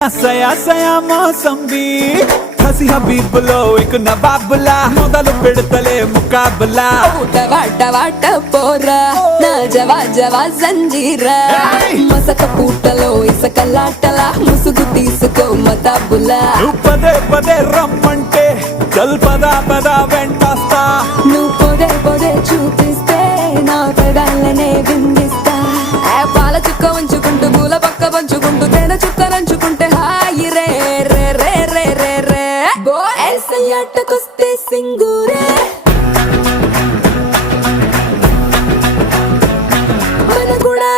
సయా సయా మౌసంబీ హసి హబీబులో ఇక నవాబులా మొదలు పెడతలే ముకాబులా వాట వాట పోరా నా జవా జవా జంజీరా మసక పూటలో ఇసకలాటలా ముసుగు తీసుకో మతాబులా నువ్వు పదే పదే రమ్మంటే చల్ పదా పదా వెంటస్తా నువ్వు పొదే పొదే చూపిస్తే నా పెదాలనే విందిస్తా పాల చుక్క ఉంచుకుంటూ పూల పక్క పంచుకుంటూ తేనె చుక్క నంచుకుంటే హాయి రే రే రే రే రే రే బో ఎస్ఐ ఆటకొస్తే సింగు